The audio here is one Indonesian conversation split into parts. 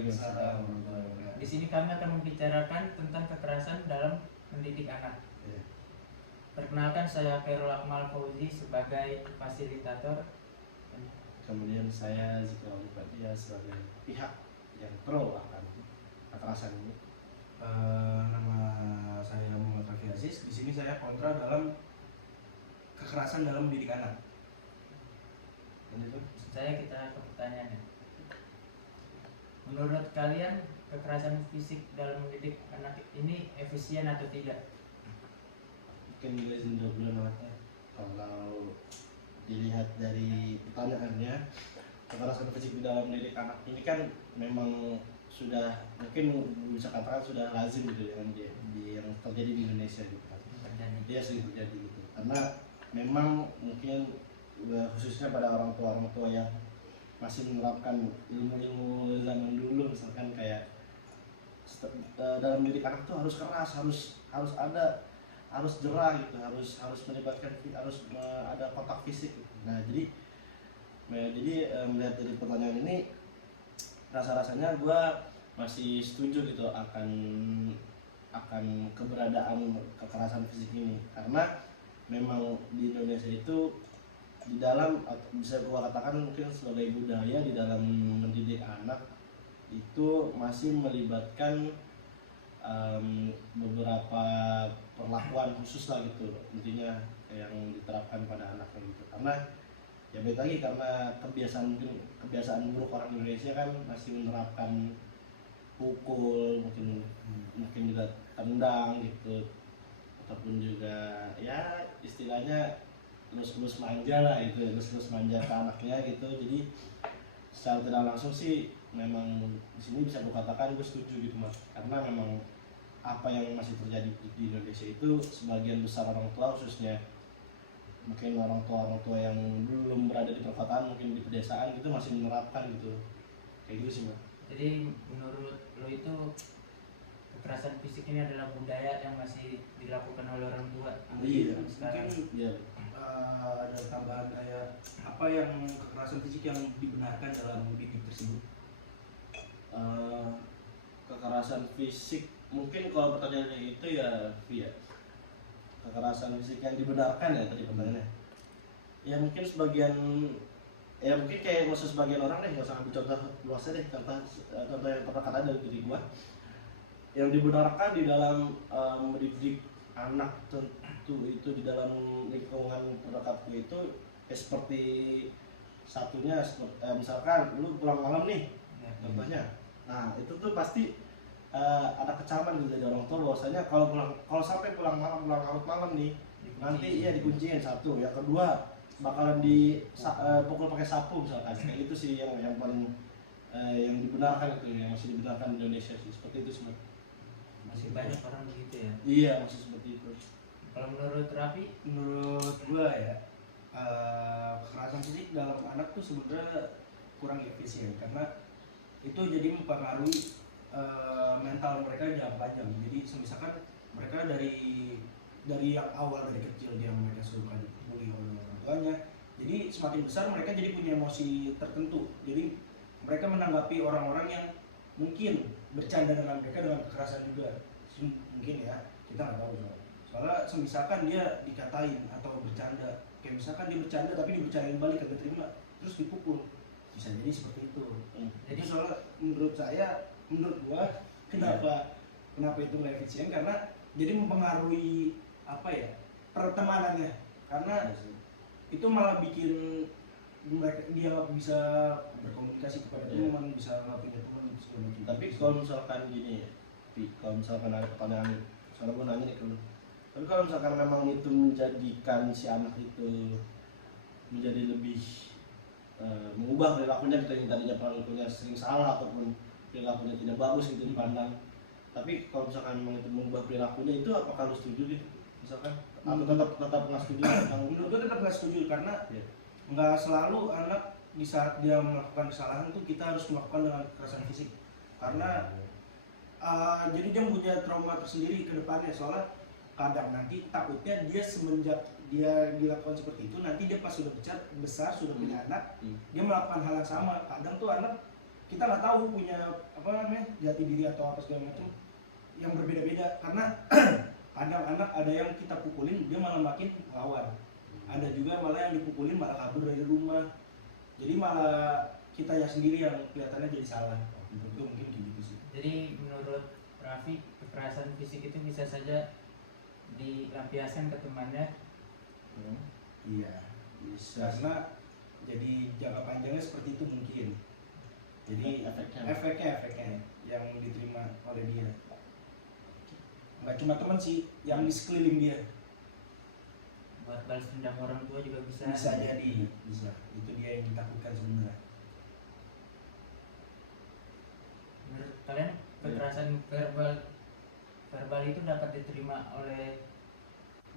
Waalaikumsalam. Di sini kami akan membicarakan tentang kekerasan dalam mendidik anak. Ya. Perkenalkan, saya Khairul Akmal Fauzi sebagai fasilitator. Kemudian saya Zikra Fadia sebagai pihak yang pro akan kekerasan ini. Nama saya Muhammad Rafi Aziz. Di sini saya kontra dalam kekerasan dalam mendidik anak. Dan itu Kita ke pertanyaannya. Menurut kalian kekerasan fisik dalam mendidik anak ini efisien atau tidak? mungkin jelasin dulu namanya. Kalau dilihat dari pertanyaannya, kekerasan fisik di dalam mendidik anak ini kan memang sudah mungkin bisa katakan sudah lazim gitu yang terjadi di Indonesia gitu kan. Dia sering terjadi gitu. Karena memang mungkin khususnya pada orang tua yang masih menerapkan ilmu-ilmu zaman dulu, misalkan kayak dalam mendidik anak tuh harus keras, harus jerah gitu, harus melibatkan, harus ada kontak fisik gitu. Nah jadi melihat dari pertanyaan ini, rasanya gue masih setuju gitu akan keberadaan kekerasan fisik ini, karena memang di Indonesia itu di dalam, bisa gue katakan mungkin sebagai budaya di dalam mendidik anak itu masih melibatkan beberapa perlakuan khusus lah gitu, intinya yang diterapkan pada anaknya gitu. Karena ya balik lagi, karena kebiasaan buruk orang Indonesia kan masih menerapkan pukul, mungkin juga tendang gitu, ataupun juga ya istilahnya lus-lus manja lah itu, lus-lus manja ke anaknya gitu. Jadi secara tidak langsung sih memang di sini bisa gue katakan gue setuju gitu mas, karena memang apa yang masih terjadi di Indonesia itu sebagian besar orang tua, khususnya mungkin orang tua yang belum berada di perkotaan, mungkin di pedesaan gitu, masih menerapkan gitu, kayak gitu sih mas. Jadi menurut lo itu kekerasan fisik ini adalah budaya yang masih dilakukan oleh orang tua? Iya, Sekarang iya. Ada tambahan kayak apa yang kekerasan fisik yang dibenarkan dalam mendidik tersebut? Kekerasan fisik mungkin kalau pertanyaannya itu ya via kekerasan fisik yang dibenarkan ya tadi pertanyaannya. Ya mungkin sebagian, ya mungkin kayak nggak usah sebagian orang deh, nggak usah ambil contoh luasnya deh, contoh yang terdekat ada dari diri gua. Yang dibenarkan di dalam mendidik anak tentu itu di dalam lingkungan terdekatku itu seperti satunya misalkan lu pulang malam nih contohnya, nah itu tuh pasti ada kecaman gitu dari orang tua bahwasanya kalau sampai pulang larut malam nih nanti iya dikunciin, satu, yang kedua bakalan pukul pakai sapu misalkan. Kayak itu sih yang paling yang dibenarkan itu, yang masih dibenarkan di Indonesia sih, seperti itu sebenarnya. masih banyak orang begitu ya? Iya, masih seperti itu. Kalau menurut Rafi? Menurut gua ya, kekerasan fisik dalam anak tuh sebenarnya kurang efisien, karena itu jadi mempengaruhi mental mereka jangka panjang. Jadi misalkan mereka dari yang awal, dari kecil mereka suka dibully oleh orang tuanya, jadi semakin besar mereka jadi punya emosi tertentu. Jadi mereka menanggapi orang-orang yang mungkin bercanda dengan mereka dengan kekerasan juga, mungkin ya, kita nggak tahu. Soalnya misalkan dia dikatain atau bercanda, kayak misalkan dia bercanda tapi dibercandain balik kagak terima, terus dipukul, bisa jadi seperti itu. Jadi soalnya menurut gua kenapa itu nggak efisien, karena jadi mempengaruhi apa ya, pertemanannya, karena itu malah bikin dia nggak bisa berkomunikasi kepada teman, bisa nggak punya teman segala macam. Tapi kalau misalkan gini ya, kalau misalkan ada pertanyaan, soalnya gue nanya nih ke lu, tapi kalau misalkan memang itu menjadikan si anak itu menjadi lebih mengubah perilakunya gitu, yang tadinya perilakunya sering salah ataupun perilakunya tidak bagus gitu dipandang, tapi kalau misalkan memang itu mengubah perilakunya, itu apakah lu setuju gitu misalkan, atau tetap nggak setuju? Menurut gue tetap nggak setuju, karena nggak selalu anak di saat dia melakukan kesalahan itu kita harus melakukan dengan kekerasan fisik, karena jadi dia punya trauma tersendiri ke depannya. Soalnya kadang nanti takutnya dia semenjak dia dilakukan seperti itu, nanti dia pas sudah besar sudah punya anak, dia melakukan hal yang sama. Kadang tuh anak kita nggak tahu punya apa namanya jati diri atau apa segala macam yang berbeda-beda, karena kadang anak ada yang kita pukulin dia malah makin lawan, ada juga malah yang dipukulin malah kabur dari rumah, jadi malah kitanya sendiri yang kelihatannya jadi salah. Menurut gue mungkin kayak gitu sih. Jadi menurut Raffi, kekerasan fisik itu bisa saja dilampiaskan ke temannya. Iya, bisa. Karena jadi jangka panjangnya seperti itu mungkin. Jadi efeknya yang diterima oleh dia. Nggak cuma teman sih, yang di sekeliling dia. Buat balas dendam orang tua juga bisa. Bisa jadi, bisa. Itu dia yang ditakutkan sebenarnya. Menurut kalian kekerasan verbal itu dapat diterima oleh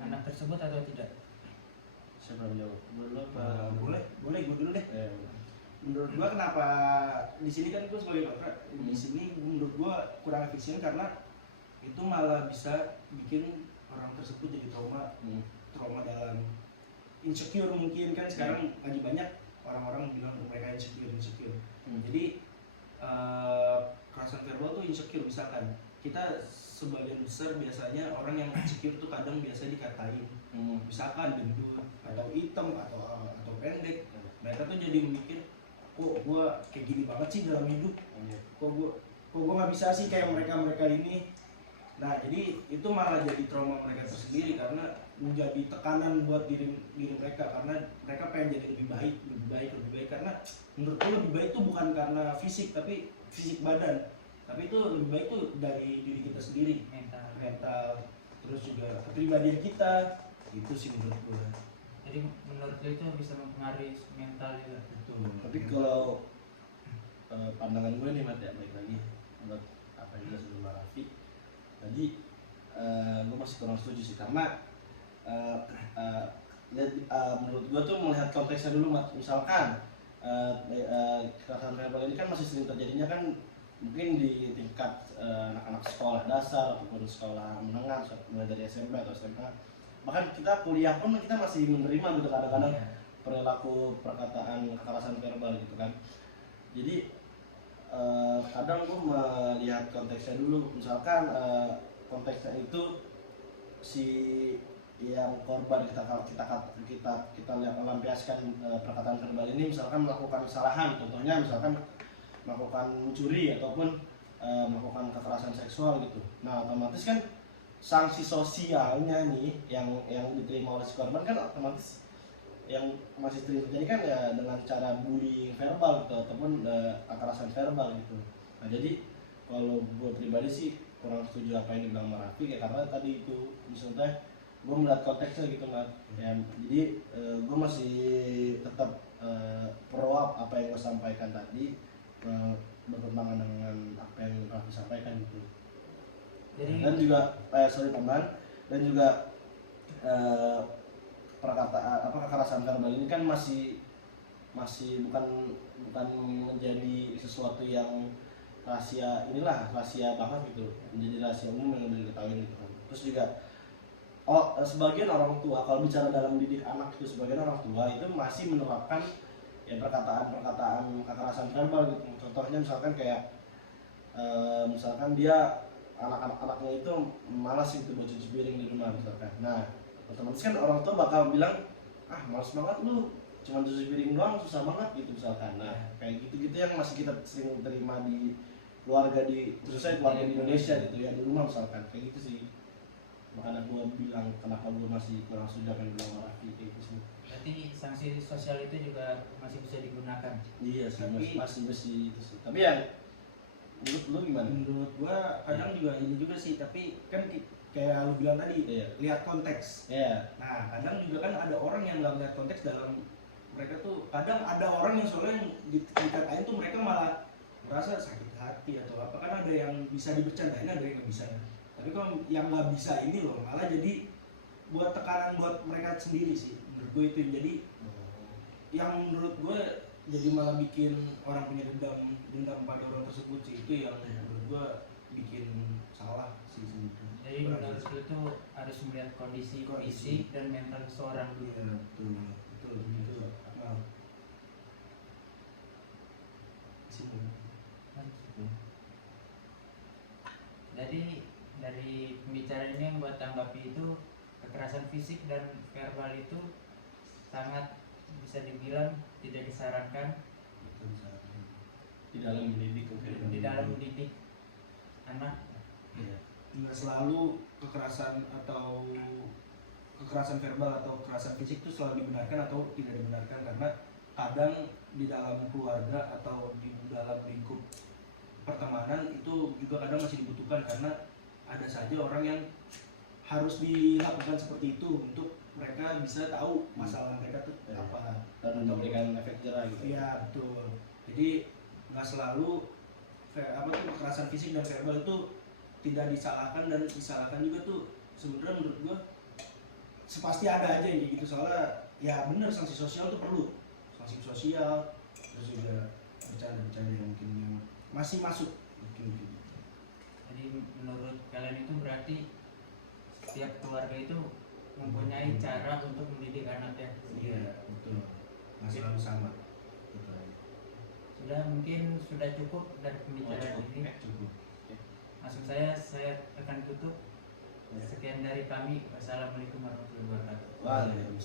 anak tersebut atau tidak? Siapa yang jawab? Dulu apa? Boleh, gue dulu deh. Menurut gua kenapa di sini kan gua sebagai dokter, di sini menurut gua kurang efisien karena itu malah bisa bikin orang tersebut jadi trauma dalam insecure. Mungkin kan sekarang lagi banyak orang-orang bilang mereka insecure. Jadi kekerasan verbal tuh insecure. Misalkan kita sebagian besar biasanya orang yang insecure tuh kadang biasa dikatain misalkan gendut atau hitam atau pendek, mereka tuh jadi mikir kok gue kayak gini banget sih dalam hidup, kok gue nggak bisa sih kayak mereka ini. Nah jadi itu malah jadi trauma mereka tersendiri karena menjadi tekanan buat diri mereka, karena mereka pengen jadi lebih baik karena menurut gue lebih baik itu bukan karena fisik tapi fisik badan, tapi itu lebih baik tuh dari diri kita sendiri, mental terus juga kepribadian kita, itu sih menurut gue. Jadi menurut lu itu bisa mempengaruhi mental juga. Betul. Tapi kalau pandangan gue nih Mat, ya baik lagi menurut apa yang jelas sebelum Raffi tadi, gue masih kurang setuju sih karena menurut gue tuh melihat konteksnya dulu Mat. Misalkan kekerasan verbal ini kan masih sering terjadinya kan mungkin di tingkat anak-anak sekolah dasar ataupun sekolah menengah, mulai dari SMP atau SMA, bahkan kita kuliah pun kita masih menerima gitu kadang-kadang perilaku perkataan kekerasan verbal gitu kan. Jadi kadang gue melihat konteksnya dulu, misalkan konteksnya itu si yang korban kita lampiaskan perkataan verbal ini misalkan melakukan kesalahan, contohnya misalkan melakukan mencuri ataupun melakukan kekerasan seksual gitu. Nah otomatis kan sanksi sosialnya nih yang diterima oleh si korban kan otomatis yang masih terjadi kan ya dengan cara bullying verbal gitu ataupun kekerasan verbal gitu. Nah jadi kalau gue pribadi sih kurang setuju apa yang dibilang Raffi ya, karena tadi itu misalnya gue melihat konteksnya gitu kan ya, jadi gue masih tetap pro apa yang gue sampaikan tadi, bertentangan dengan apa yang Raffi sampaikan gitu. Jadi, dan juga dan juga perkataan kekerasan verbal ini kan masih bukan menjadi sesuatu yang rahasia banget gitu, menjadi rahasia umum yang udah diketahui gitu kan. Terus juga sebagian orang tua, kalau bicara dalam didik anak itu, sebagian orang tua itu masih menerapkan ya perkataan kekerasan verbal gitu. Contohnya misalkan kayak misalkan dia anaknya itu malas gitu buat cuci piring di rumah misalkan. Nah otomatis kan orang tua bakal bilang malas banget lu, cuma cuci piring doang susah banget gitu misalkan. Nah kayak gitu yang masih kita sering terima di keluarga khususnya keluarga di Indonesia gitu ya, di rumah misalkan kayak gitu sih. Makanya gue bilang kenapa gue masih kurang setuju dengan bilang Raffi kayak gitu sih. berarti sanksi sosial itu juga masih bisa digunakan. Iya sih, masih itu sih. Tapi ya menurut lu gimana? Menurut gua kadang juga ini juga sih, tapi kan kayak lu bilang tadi, lihat konteks. Nah kadang juga kan ada orang yang nggak lihat konteks dalam mereka tuh, kadang ada orang yang soalnya dikatain tuh mereka malah merasa sakit hati atau apa, kan ada yang bisa dibercandain, ada yang nggak bisa. Tapi kalau yang nggak bisa ini loh malah jadi buat tekanan buat mereka sendiri sih menurut gue itu. Jadi yang menurut gue jadi malah bikin orang punya dendam pada orang tersebut sih, itu yang menurut gue bikin salah sih sebenarnya. Jadi menurut itu harus melihat kondisi fisik dan mental seseorang. Iya betul gitu. Nah, dari pembicaraan ini yang buat tanggapi itu kekerasan fisik dan verbal itu sangat bisa dibilang tidak disarankan Di dalam mendidik mungkin. di dalam mendidik anak. Iya. Nggak selalu kekerasan atau kekerasan verbal atau kekerasan fisik itu selalu dibenarkan atau tidak dibenarkan, karena kadang di dalam keluarga atau di dalam lingkup pertemanan itu juga kadang masih dibutuhkan, karena ada saja orang yang harus dilakukan seperti itu untuk mereka bisa tahu masalah mereka tuh Ya. apa. Dan memberikan efek jerah gitu. Iya betul. Jadi nggak selalu kekerasan fisik dan verbal itu tidak disalahkan, dan disalahkan juga tuh sebenarnya menurut gua sepasti ada aja yang kayak gitu. Soalnya ya bener, sanksi sosial tuh perlu, sanksi sosial, terus juga bercanda-bercanda yang mungkin yang masih masuk mungkin gitu. Jadi menurut kalian itu berarti setiap keluarga itu mempunyai cara untuk mendidik anaknya. Iya betul, nggak selalu sama. Betul. Sudah, mungkin sudah cukup dari pembicaraan cukup. ini. Cukup. Langsung saya akan tutup. Ya. Sekian dari kami. Wassalamualaikum warahmatullahi wabarakatuh. Waalaikumsalam.